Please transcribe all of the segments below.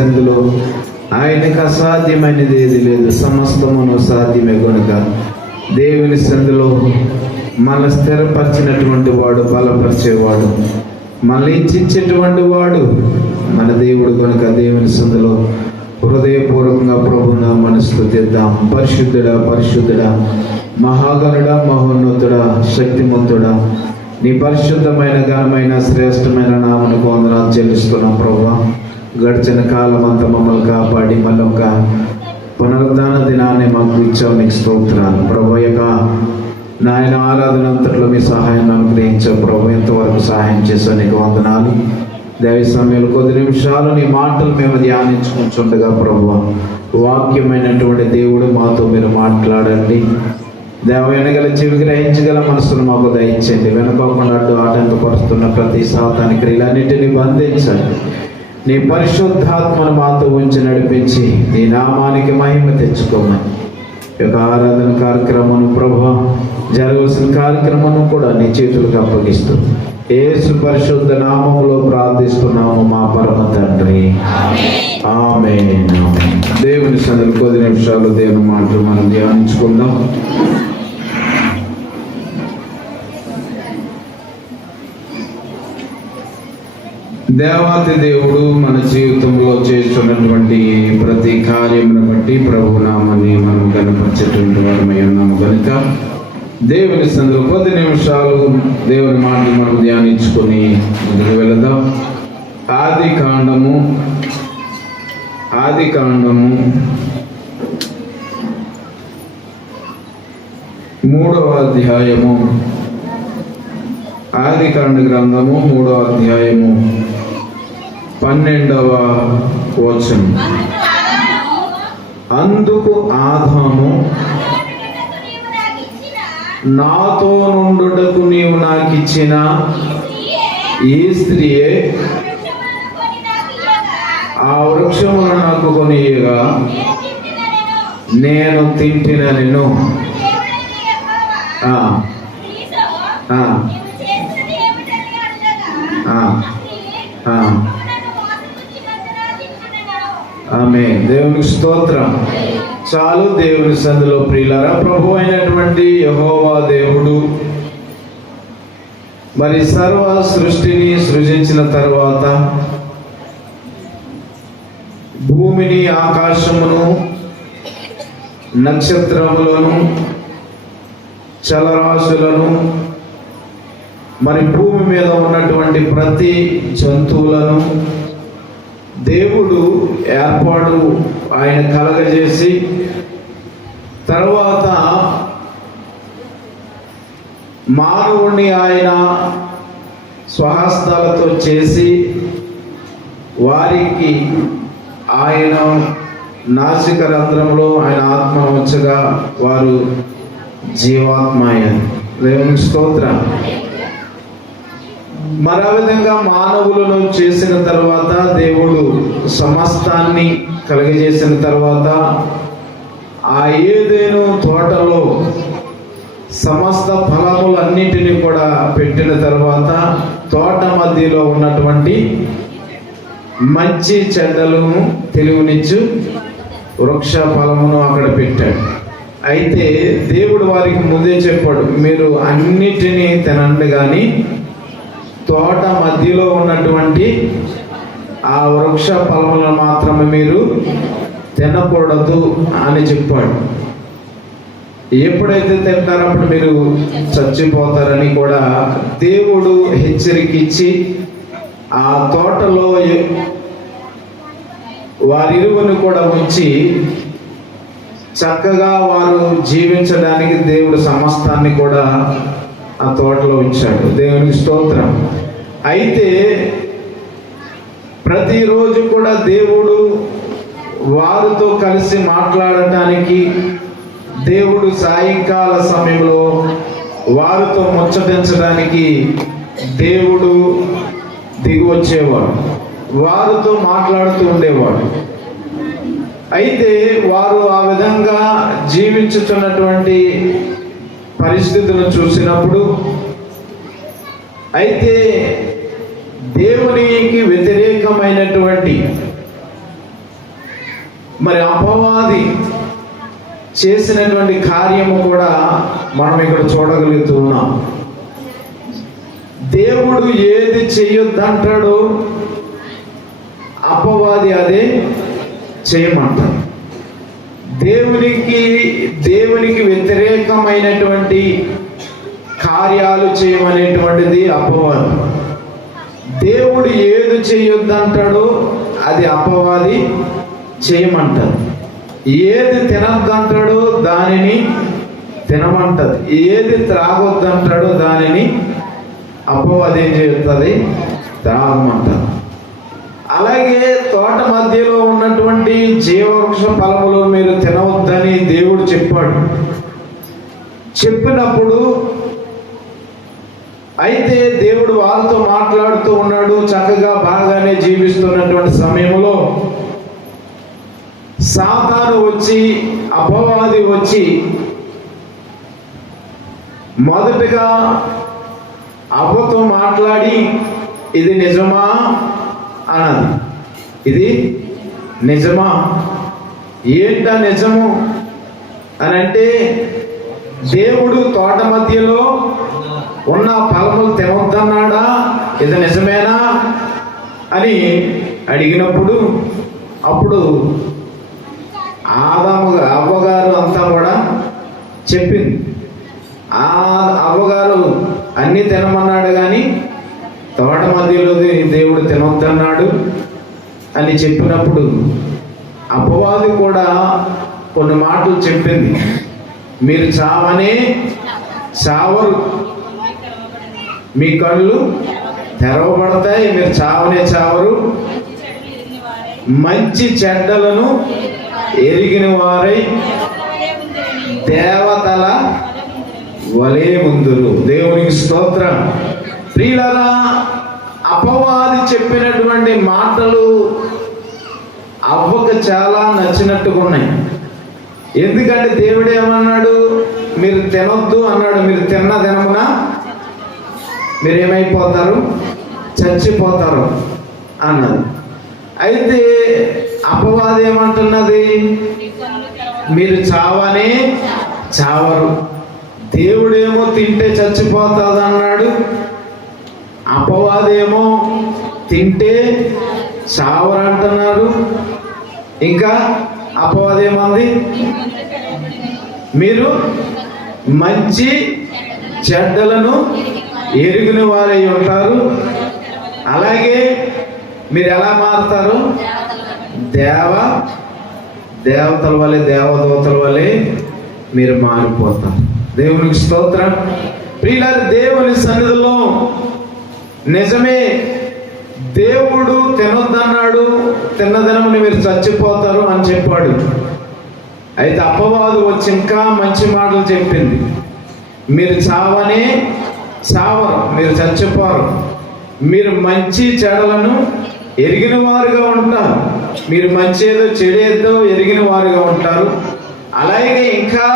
సందులో ఆయనకు అసాధ్యమైనది ఏది లేదు. సమస్తమును సాధ్యమే కనుక దేవుని సందులో మన స్థిరపరిచినటువంటి వాడు బలపరిచేవాడు మనల్ని ఇచ్చించేటువంటి వాడు మన దేవుడు కనుక దేవుని సందులో హృదయపూర్వకంగా ప్రభున మనసు స్థుతిద్దాం పరిశుద్ధుడా పరిశుద్ధుడా మహాగరుడా మహోన్నతుడా శక్తిమంతుడా నీ పరిశుద్ధమైన ఘనమైన శ్రేష్టమైన నామను వందనాలు చెల్లిస్తున్నాం ప్రభా. గడిచిన కాలం అంతా మమ్మల్ని కాపాడి మళ్ళీ ఒక పునరుద్ధాన దినాన్ని మాకు ఇచ్చావు నీకు స్తోత్రాలు. ప్రభు యొక్క నాయన ఆరాధన అంతట్లో మీ సహాయం అనుగ్రహించావు. ప్రభు ఎంతవరకు సహాయం చేశావు నీకు వందనాలు. దైవ సమయంలో కొద్ది నిమిషాలు నీ మాటలు మేము ధ్యానించుకుంటుండగా ప్రభు వాక్యమైనటువంటి దేవుడు మాతో మీరు మాట్లాడండి. దేవ వెనగల చెవి గ్రహించగల మనసును మాకు దయచండి వెనుకోకుండా అడ్డు ఆటంకపరుస్తున్న ప్రతి సాతాని క్రియలన్నింటినీ బంధించండి. నీ పరిశుద్ధాత్మను మాతో ఉంచి నడిపించి నీ నామానికి మహిమ తెచ్చుకోమని. ఈ యొక్క ఆరాధన కార్యక్రమం ప్రభు జరగవలసిన కార్యక్రమం కూడా నీ చేతులకు అప్పగిస్తూ ఏసు పరిశుద్ధ నామంలో ప్రార్థిస్తున్నాము మా పరమ తండ్రి. ఆమె దేవుని సందులు కొద్ది నిమిషాలు దేవుని మాటలు మనం ధ్యానించుకుందాం. దేవాతి దేవుడు మన జీవితంలో చేస్తున్నటువంటి ప్రతి కార్యమును బట్టి ప్రభు నామని మనం కనపరిచేటువంటి వారమై ఉన్నాము కనుక దేవుని సందులో కొద్ది నిమిషాలు దేవుని మాటలు మనం ధ్యానించుకొని ముందుకు వెళదాం. ఆది కాండము ఆది కాండము మూడవ అధ్యాయము ఆది కాండ గ్రంథము మూడవ అధ్యాయము. పన్నెండవ వచనం. అందుకు ఆదాము నాతో నుండుటకు నీవు నాకు ఇచ్చిన ఈ స్త్రీయే ఆ వృక్షమును నాకు కొనియగా నేను తింటిన నిన్ను. ఆ, ఆ, ఆ, ఆ. ఆమె దేవునికి స్తోత్రం. చాలు దేవుని సందులో ప్రియులారా ప్రభు అయినటువంటి యహోవా దేవుడు. మరి సర్వ సృష్టిని సృజించిన తర్వాత భూమిని ఆకాశమును నక్షత్రములను చలరాశులను మరి భూమి మీద ఉన్నటువంటి ప్రతి జంతువులను దేవుడు ఏర్పాటు ఆయన కలగజేసి తర్వాత మానవుణ్ణి ఆయన స్వహస్తాలతో చేసి వారికి ఆయన నాసిక రంధ్రంలో ఆయన ఆత్మ వచ్చగా వారు జీవాత్మాయ దేవుని స్తోత్రం. మరో విధంగా మానవులను చేసిన తర్వాత దేవుడు సమస్తాన్ని కలుగజేసిన తర్వాత ఆ ఏదేను తోటలో సమస్త ఫలములన్నిటిని కూడా పెట్టిన తర్వాత తోట మధ్యలో ఉన్నటువంటి మంచి చెడ్డలను తెలివినిచ్చు వృక్ష ఫలమును అక్కడ పెట్టాడు. అయితే దేవుడు వారికి ముందే చెప్పాడు మీరు అన్నిటినీ తినండి కానీ తోట మధ్యలో ఉన్నటువంటి ఆ వృక్ష ఫలములను మాత్రమే మీరు తినకూడదు అని చెప్పాడు. ఎప్పుడైతే తింటారో అప్పుడు మీరు చచ్చిపోతారని కూడా దేవుడు హెచ్చరిక ఇచ్చి ఆ తోటలో ఎ- కూడా ఉంచి చక్కగా వారు జీవించడానికి దేవుడు సమస్తాన్ని కూడా ఆ తోటలో ఉంచాడు. దేవునికి స్తోత్రం. అయితే ప్రతిరోజు కూడా దేవుడు వారితో కలిసి మాట్లాడటానికి దేవుడు సాయంకాల సమయంలో వారితో ముచ్చటించడానికి దేవుడు దిగి వచ్చేవాడు. వారితో మాట్లాడుతూ ఉండేవాడు. అయితే వారు ఆ విధంగా జీవించుతున్నటువంటి పరిస్థితులను చూసినప్పుడు అయితే దేవునికి వ్యతిరేకమైనటువంటి మరి అపవాది చేసినటువంటి కార్యము కూడా మనం ఇక్కడ చూడగలుగుతున్నాం దేవుడు ఏది చెయ్యొద్దంటాడో అపవాది అదే చేయమంటాడు. దేవునికి దేవునికి వ్యతిరేకమైనటువంటి కార్యాలు చేయమనేటువంటిది అపవాది. దేవుడు ఏది చేయొద్దంటాడో అది అపవాది చేయమంటారు ఏది తినద్దంటాడో దానిని తినమంటది. ఏది త్రాగొద్దంటాడో దానిని అపవాది ఏం చేస్తుంది? త్రాగమంటారు అలాగే తోట మధ్యలో ఉన్నటువంటి జీవవృక్ష ఫలములు మీరు తినవద్దని దేవుడు చెప్పాడు. చెప్పినప్పుడు అయితే దేవుడు వాళ్ళతో మాట్లాడుతూ ఉన్నాడు చక్కగా బాగానే జీవిస్తున్నటువంటి సమయంలో. సాతాను వచ్చి అపవాది వచ్చి మొదటగా అవ్వతో మాట్లాడి ఇది నిజమా? అన్నది ఇది నిజమా? ఏంట నిజము? అని అంటే దేవుడు తోట మధ్యలో ఉన్న ఫలములు తినొద్దన్నాడా? ఇది నిజమేనా? అని అడిగినప్పుడు అప్పుడు ఆదాము అవ్వగారు అంతా కూడా చెప్పింది. ఆ అవ్వగారు అన్ని తినమన్నాడు కానీ తోట మధ్యలో దేవుడు తినొద్దన్నాడు అని చెప్పినప్పుడు అపవాది కూడా కొన్ని మాటలు చెప్పింది. మీరు చావనే చావరు. మీ కళ్ళు తెరవబడతాయి మీరు చావనే చావరు. మంచి చెడ్డలను ఎరిగిన వారై దేవతల వలే ముందురు దేవునికి స్తోత్రం. ప్రియులరా అపవాది చెప్పినటువంటి మాటలు అవ్వకు చాలా నచ్చినట్టుగా ఉన్నాయి. ఎందుకంటే దేవుడు ఏమన్నాడు? మీరు తినొద్దు అన్నాడు. మీరు తిన్న తినమున మీరు ఏమైపోతారు చచ్చిపోతారు అన్నది అయితే అపవాది ఏమంటున్నది? మీరు చావనే చావరు. దేవుడేమో తింటే చచ్చిపోతుంది అన్నాడు అపవాదేమో తింటే చావరంటున్నారు. ఇంకా అపవాదేమంది? మీరు మంచి చెడ్డలను ఎరిగిన వారై ఉంటారు. అలాగే మీరు ఎలా మారుతారు? దేవ దేవతల వలె దేవదూతల వలె మీరు మారిపోతారు. దేవునికి స్తోత్రం. ప్రియులారి దేవుని సన్నిధి నిజమే దేవుడు తినొద్దన్నాడు తిన్నదినముని మీరు చచ్చిపోతారు అని చెప్పాడు. అయితే అపవాదు వచ్చి ఇంకా మంచి మాటలు చెప్పింది. మీరు చావనే చావరు మీరు చచ్చిపోరు. మీరు మంచి చెడలను ఎరిగిన వారుగా ఉంటారు. మీరు మంచి ఏదో చెడేదో ఎరిగిన వారుగా ఉంటారు. అలాగే ఇంకా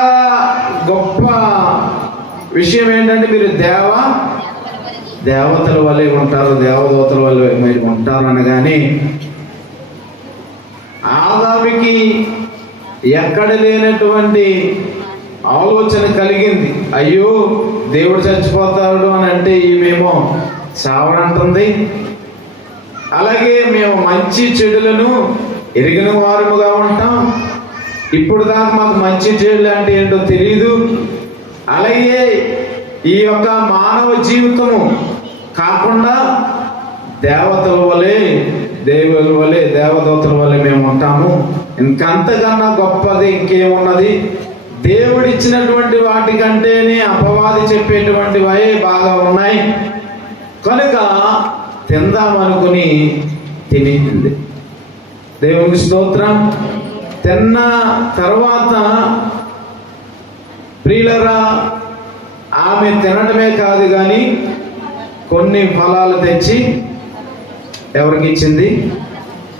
గొప్ప విషయం ఏంటంటే మీరు దేవ దేవతల వల్లే ఉంటారు దేవదూతల వల్లే మీరు ఉంటారు అనగానే ఆదామికి ఎక్కడ లేనటువంటి ఆలోచన కలిగింది. అయ్యో దేవుడు చచ్చిపోతాడు అని అంటే ఈమెమో చావనంటుంది అలాగే మేము మంచి చెడులను ఎరిగిన వారముగా ఉంటాం. ఇప్పుడు దాకా మాకు మంచి చెడులు అంటే ఏంటో తెలియదు అలాగే ఈ యొక్క మానవ జీవితము కాకుండా దేవతల వలె దేవుల వలె దేవదూతల వలె మేము ఉంటాము. ఇంకంతకన్నా గొప్పది ఇంకేమున్నది? దేవుడిచ్చినటువంటి వాటికంటేనే అపవాది చెప్పేటువంటివి బాగా ఉన్నాయి. కనుక తిందామనుకుని తినింది దేవుని స్తోత్రం. తిన్న తర్వాత ప్రియులరా ఆమె తినడమే కాదు కానీ కొన్ని ఫలాలు తెచ్చి ఎవరికి ఇచ్చింది?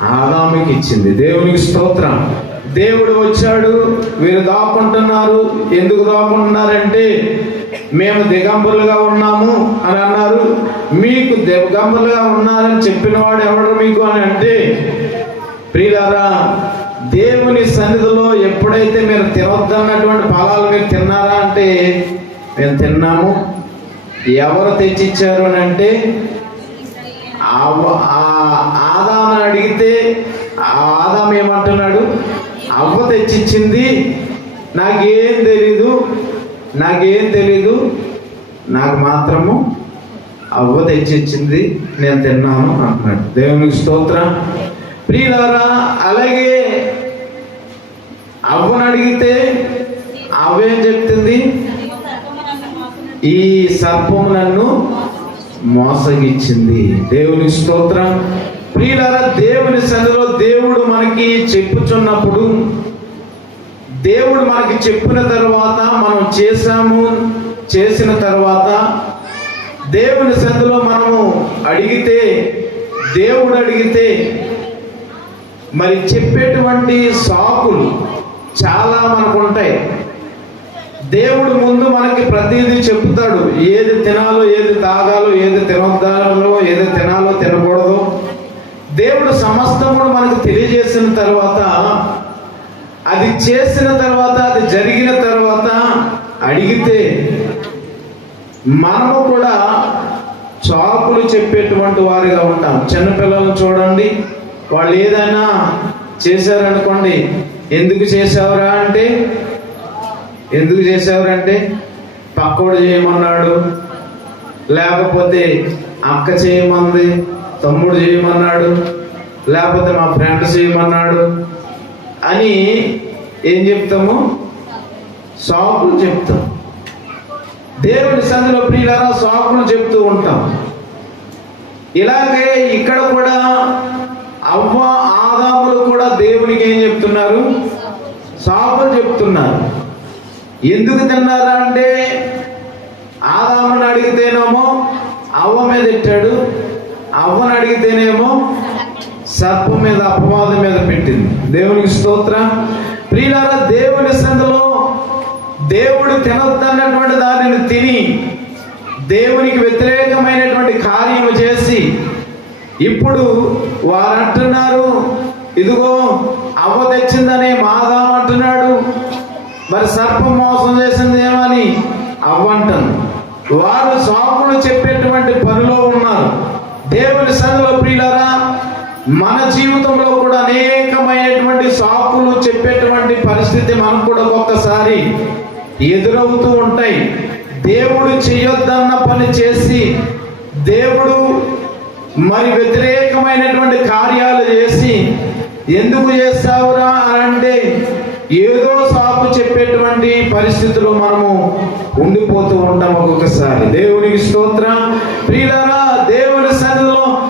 ఆదాముకి ఇచ్చింది. దేవునికి స్తోత్రం. దేవుడు వచ్చాడు. వీరు దాక్కుంటున్నారు. ఎందుకు దాక్కుంటున్నారంటే మేము దిగంబరులుగా ఉన్నాము అని అన్నారు. మీకు దిగంబరులుగా ఉన్నారని చెప్పిన వాడు ఎవడు మీకు అని అంటే ప్రియులారా దేవుని సన్నిధిలో ఎప్పుడైతే మీరు తినొద్దన్నటువంటి ఫలాలు మీరు తిన్నారా అంటే మేము తిన్నాము. ఎవరు తెచ్చిచ్చారు అని అంటే అవ్వ- ఆ ఆదామని అడిగితే ఆ ఆదాం ఏమంటున్నాడు? అవ్వ తెచ్చిచ్చింది. నాకేం తెలీదు. నాకేం తెలీదు. నాకు మాత్రము అవ్వ తెచ్చిచ్చింది. నేను తిన్నాను అంటున్నాడు. దేవునికి స్తోత్రం. ప్రియులారా అలాగే అవ్వను అడిగితే అవ్వేం చెప్తుంది? ఈ సర్పము నన్ను మోసగించింది. దేవుని స్తోత్రం. ప్రియులారా దేవుని సన్నిధిలో దేవుడు మనకి చెప్పుచున్నప్పుడు దేవుడు మనకి చెప్పిన తర్వాత మనం చేశాము చేసిన తర్వాత దేవుని సన్నిధిలో మనము అడిగితే దేవుడు అడిగితే మరి చెప్పేటువంటి సాకులు చాలా మనకు ఉంటాయి. దేవుడు ముందు మనకి ప్రతిదీ చెప్తాడు ఏది తినాలో ఏది తాగాలో ఏది తినొద్దాలో ఏది తినాలో తినకూడదు. దేవుడు సమస్తం మనకు తెలియజేసిన తర్వాత అది చేసిన తర్వాత అది జరిగిన తర్వాత అడిగితే మనము కూడా చాకులు చెప్పేటువంటి వారిగా ఉంటాం. చిన్నపిల్లలను చూడండి. వాళ్ళు ఏదైనా చేశారనుకోండి ఎందుకు చేసావురా అంటే ఎందుకు చేసేవారంటే పక్కోడు చేయమన్నాడు. లేకపోతే అక్క చేయమంది తమ్ముడు చేయమన్నాడు. లేకపోతే మా ఫ్రెండ్ చేయమన్నాడు అని ఏం చెప్తాము? సాకులు చెప్తాం. దేవుని సంధిలో ప్రియులారా సాకులు చెప్తూ ఉంటాం. ఇలాగే ఇక్కడ కూడా అవ్వ ఆదాములు కూడా దేవునికి ఏం చెప్తున్నారు? సాకులు చెప్తున్నారు. ఎందుకు తిన్నారా అంటే ఆదామును అడిగితేనేమో అవ్వ మీద పెట్టాడు అవ్వను అడిగితేనేమో సర్పం మీద అపవాదం మీద పెట్టింది. దేవునికి స్తోత్రం. ప్రియులారా దేవుని సందులో దేవుడు తినొద్దన్నటువంటి దానిని తిని దేవునికి వ్యతిరేకమైనటువంటి కార్యము చేసి ఇప్పుడు వారు అంటున్నారు ఇదిగో అవ్వ తెచ్చిందనే మాదాం అంటున్నాడు మరి సర్పం మోసం చేసింది ఏమని? అవ్వంటను. వారు సాకులు చెప్పేటువంటి పనిలో ఉన్నారు. దేవుని సందులో ప్రియులరా మన జీవితంలో కూడా అనేకమైనటువంటి సాకులు చెప్పేటువంటి పరిస్థితి మనకు కూడా ఒక్కసారి ఎదురవుతూ ఉంటాయి. దేవుడు చేయొద్దన్న పని చేసి దేవుడు మరి వ్యతిరేకమైనటువంటి కార్యాలు చేసి ఎందుకు చేస్తావురా అని అంటే ఏదో సాపు చెప్పేటువంటి పరిస్థితులు మనము ఉండిపోతూ ఉంటాం ఒక్కొక్కసారి. దేవునికి స్తోత్రం. ప్రియులారా దేవుని సన్నిధిలో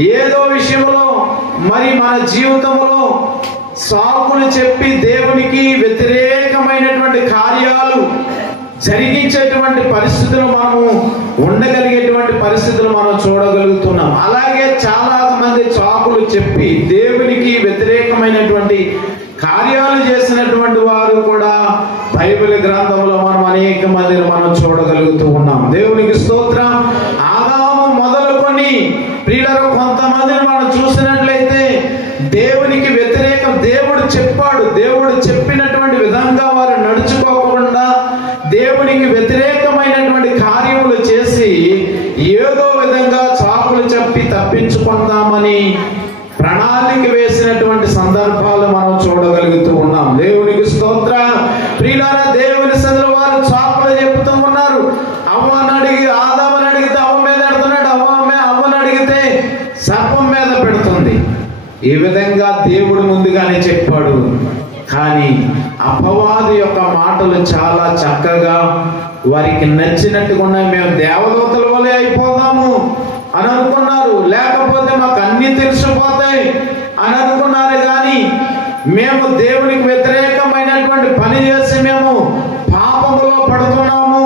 ఏదో విషయంలో మరి మన జీవితంలో సాకులు చెప్పి దేవునికి వ్యతిరేకమైనటువంటి కార్యాలు జరిగించేటువంటి పరిస్థితులు మనము ఉండగలిగేటువంటి పరిస్థితులు మనం చూడగలుగుతున్నాం. అలాగే చాలా మంది చాకులు చెప్పి దేవునికి వ్యతిరేకమైనటువంటి కార్యాలు చేసినటువంటి వారు కూడా బైబిల్ గ్రంథంలో మనం అనేక మందిని మనం చూడగలుగుతూ ఉన్నాం. దేవునికి స్తోత్రం. ఆదాము మొదలుకొని ప్రియులకు కొంతమందిని మనం చూసినట్లయితే దేవునికి వ్యతిరేకం దేవుడు చెప్పాడు. దేవుడు చెప్పినటువంటి విధంగా వారు నడుచుకోకుండా దేవునికి వ్యతిరేకమైనటువంటి కార్యములు చేసి ఏదో విధంగా చాకులు చెప్పి తప్పించుకుందామని ప్రణాళిక వేసి సందర్భాలు మనం చూడగలుగుతూ ఉన్నాం దేవునికి స్తోత్ర ప్రియులారా దేవుని సందులో వారు చాకులు చెబుతూ ఉన్నారు అవ్వని అడిగి ఆదామని అడిగితే అవ్వ మీద పెడుతున్నాడు అవ్వ మే- అవ్వని అడిగితే సర్పం మీద పెడుతుంది ఈ విధంగా దేవుడు ముందుగానే చెప్పాడు కానీ అపవాది యొక్క మాటలు చాలా చక్కగా వారికి నచ్చినట్టుగా మేము దేవదూతల వలె అయిపోదాము అని అనుకున్నారు లేకపోతే మాకు అన్ని తెలిసిపోతాయి అని అనుకున్నారు కానీ మేము దేవునికి వ్యతిరేకమైనటువంటి పని చేసి మేము పాపములో పడుతున్నాము.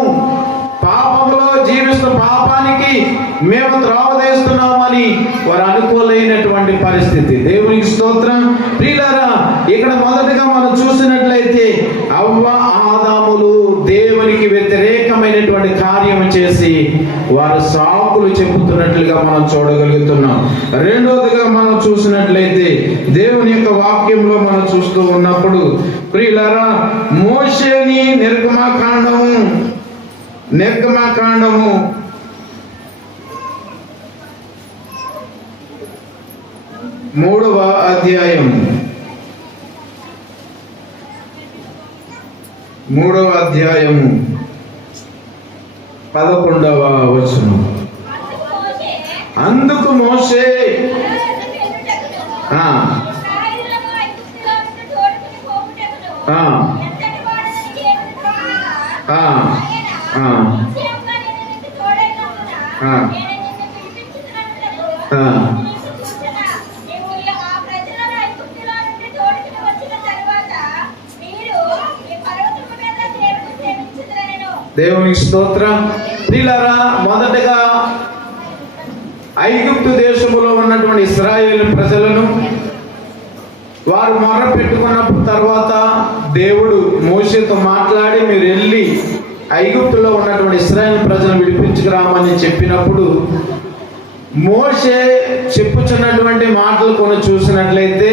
పాపములో జీవిస్తూ పాపానికి మేము త్రోవదేస్తున్నామని వారు అనుకోలేనటువంటి పరిస్థితి. దేవునికి స్తోత్రం. ప్రియులారా ఇక్కడ మొదటగా మనం చూసినట్లయితే అవ్వ ఆదాములు దేవునికి వ్యతిరేకమైనటువంటి కార్యం చేసి వారు సాకులు చెబుతున్నట్లుగా మనం చూడగలుగుతున్నాం. రెండవదిగా మనం చూసినట్లయితే దేవుని యొక్క వాక్యంలో మనం చూస్తూ ఉన్నప్పుడు ప్రియులరా మోషేని నిర్గమాకాండము నిర్గమాకాండము మూడవ అధ్యాయం మూడవ అధ్యాయము పదకొండవ వచనం. అందుకు మోసే ఆ, ఆ, ఆ, దేవుని స్తోత్రం. ప్రిలరా మొదటగా ఐగుప్తు దేశంలో ఉన్నటువంటి ఇస్రాయేల్ ప్రజలను వారు మొర పెట్టుకున్నప్పుడు తర్వాత దేవుడు మోషేతో మాట్లాడి మీరు వెళ్ళి ఐగుప్తులో ఉన్నటువంటి ఇస్రాయేల్ ప్రజలను విడిపించుకురామని చెప్పినప్పుడు మోషే చెప్పుచున్నటువంటి మాటలు కొన్ని చూసినట్లయితే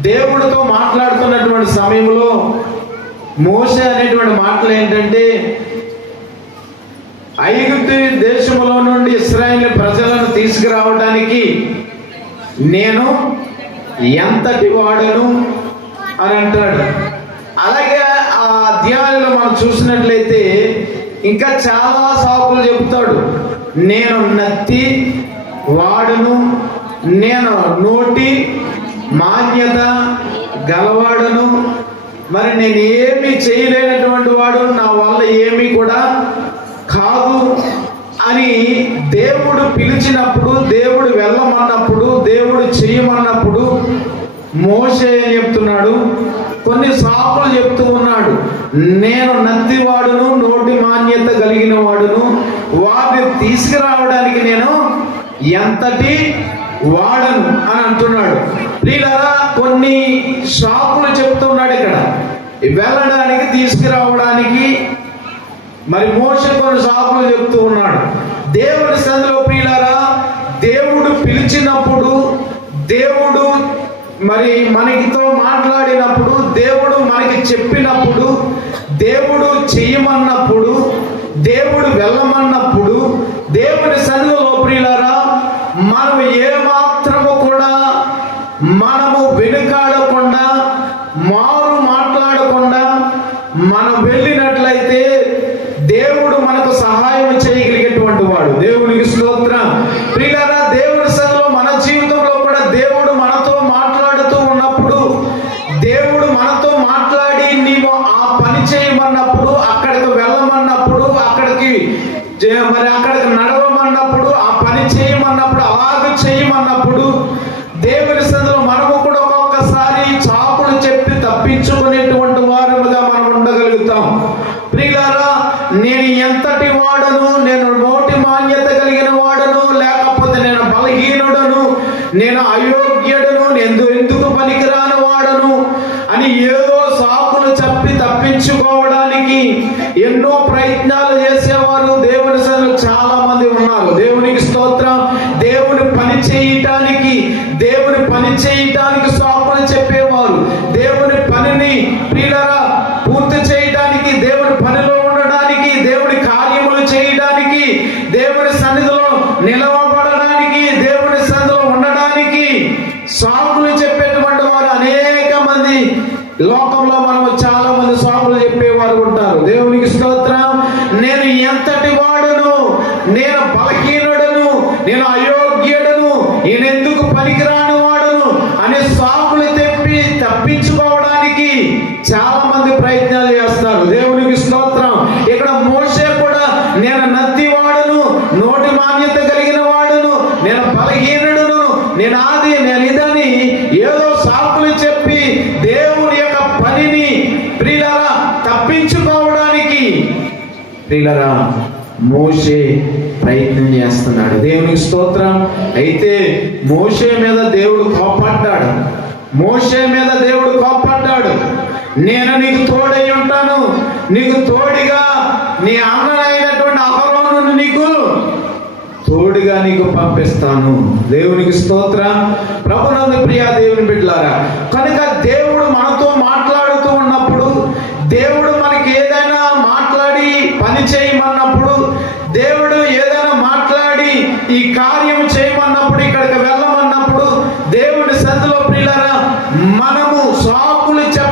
దేవుడితో మాట్లాడుతున్నటువంటి సమయంలో మోసే అనేటువంటి మాటలు ఏంటంటే ఐగుప్తు దేశంలో నుండి ఇస్రాయేల్ ప్రజలను తీసుకురావడానికి నేను ఎంతటి వాడను అని అంటాడు. అలాగే ఆ అధ్యాయంలో మనం చూసినట్లయితే ఇంకా చాలా సాకులు చెబుతాడు. నేను నత్తి వాడును నేను నోటి మాన్యత గలవాడను మరి నేను ఏమీ చేయలేనటువంటి వాడు నా వల్ల ఏమీ కూడా కాదు అని దేవుడు పిలిచినప్పుడు దేవుడు వెళ్ళమన్నప్పుడు దేవుడు చేయమన్నప్పుడు మోసే చెప్తున్నాడు? కొన్ని సాపులు చెప్తూ ఉన్నాడు. నేను నత్తివాడును నోటి మాన్యత కలిగిన వాడును వారిని తీసుకురావడానికి నేను ఎంతటి వాడను అని అంటున్నాడు. ప్రియులారా కొన్ని షాపులు చెప్తున్నాడు ఇక్కడ. వెళ్ళడానికి తీసుకురావడానికి. మరి మోస కొన్ని షాపులు చెప్తూ ఉన్నాడు. దేవుడి సందులో ప్రియులరా దేవుడు పిలిచినప్పుడు దేవుడు మరి మనకితో మాట్లాడినప్పుడు దేవుడు మనకి చెప్పినప్పుడు దేవుడు చెయ్యమన్నప్పుడు దేవుడు వెళ్ళమన్నప్పుడు దేవుడి సన్నిధిలో ప్రియులరా మనం ఏమ మనము వెనుకాడకుండా మారు మాట్లాడకుండా మనం వెళ్ళినట్లయితే దేవుడు మనకు సహాయం చేయగలిగేటువంటి వాడు. దేవునికి స్తోత్రం. ప్రియులారా దేవుడి సన్నిధిలో మన జీవితంలో కూడా దేవుడు మనతో మాట్లాడుతూ ఉన్నప్పుడు దేవుడు మనతో మాట్లాడి నీవు ఆ పని చేయమన్నప్పుడు అక్కడికి వెళ్ళమన్నప్పుడు అక్కడికి మరి అక్కడికి నడవమన్నప్పుడు ఆ పని చేయమన్నప్పుడు అలాగే చేయమన్నప్పుడు చక్కటి వాడను నేను నోటి మాన్యత కలిగిన వాడను లేకపోతే నేను బలహీనుడను నేను అయోగ్యుడను నేను ఎందుకు పనికిరాని వాడను అని ఏదో సాకులు చెప్పి తప్పించుకోవడానికి ఎన్నో ప్రయత్నాలు చేసేవారు. దేవుని సన్నిధిలో చాలా మంది ఉన్నారు. దేవునికి స్తోత్రం. దేవుని పని చేయటానికి దేవుని పని చేయటానికి సాకులు చెప్పేవారు. దేవుని పనిని ప్రియులరా పూర్తి చేయడానికి దేవుని పనిలో ఉండడానికి దేవుని కార్యములు చేయడానికి దేవుని సన్నిధిలో నిలవబడడానికి దేవుని సన్నిధిలో ఉండడానికి సాకులు చెప్పేటువంటి వారు అనేక మంది లోకంలో మనము చాలా మంది సాకులు చెప్పేవారు ఉంటారు. దేవునికి స్తోత్రం. మోషే ప్రయత్నం చేస్తున్నాడు. దేవునికి స్తోత్రం. అయితే మోషే మీద దేవుడు కాపాడ్డాడు మోషే మీద దేవుడు కాపాడ్డాడు నేను నీకు తోడై ఉంటాను. నీకు తోడిగా నీ అన్నలైనటువంటి అహరోను నీకు తోడుగా నీకు పంపిస్తాను. దేవునికి స్తోత్ర. ప్రభునంద ప్రియా దేవుని బిడ్డలారా కనుక దేవుడు మనతో మాట్లాడుతూ ఉన్నప్పుడు దేవుడు మనకి ఏదైనా మాట్లాడి పని చేయమని దేవుడు